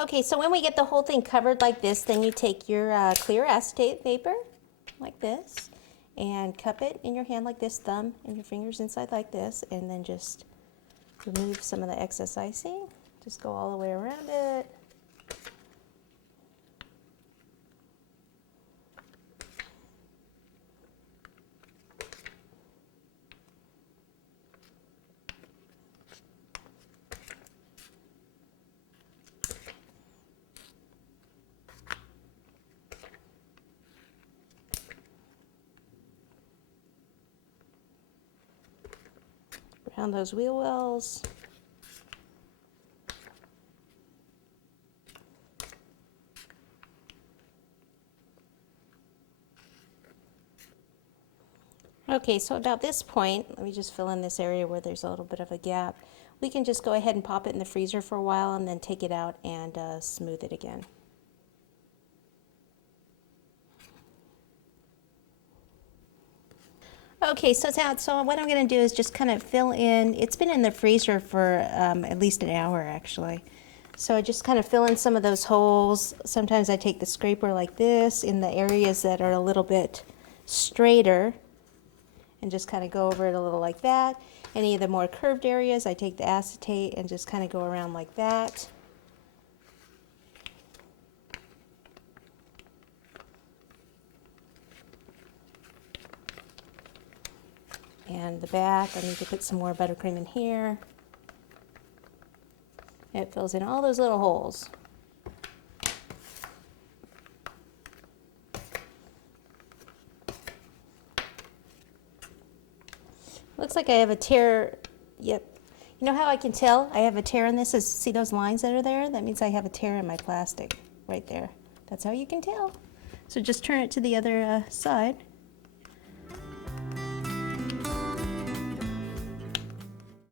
Okay, so when we get the whole thing covered like this, then you take your clear acetate paper, like this, and cup it in your hand like this, thumb and your fingers inside like this, and then just remove some of the excess icing. Just go all the way around it. Around those wheel wells. Okay, so about this point, let me just fill in this area where there's a little bit of a gap. We can just go ahead and pop it in the freezer for a while and then take it out and smooth it again. Okay, so what I'm going to do is just kind of fill in. It's been in the freezer for at least an hour actually. So I just kind of fill in some of those holes. Sometimes I take the scraper like this in the areas that are a little bit straighter and just kind of go over it a little like that. Any of the more curved areas, I take the acetate and just kind of go around like that. And the back, I need to put some more buttercream in here. And it fills in all those little holes. Looks like I have a tear. Yep. You know how I can tell I have a tear in this? See those lines that are there? That means I have a tear in my plastic right there. That's how you can tell. So just turn it to the other side.